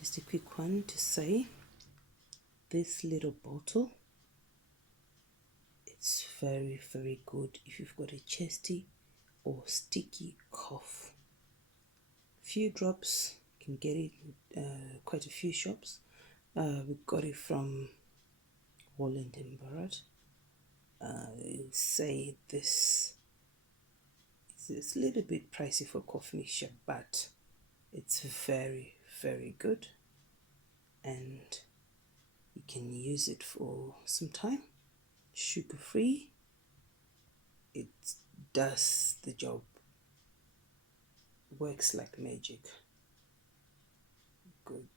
Just a quick one to say, this little bottle, it's very, very good if you've got a chesty or sticky cough. Few drops, you can get it in quite a few shops. We got it from Holland and Barrett. Say this is a little bit pricey for cough mixture, but it's very, very good, and you can use it for some time. Sugar free. It does the job. Works like magic. Good.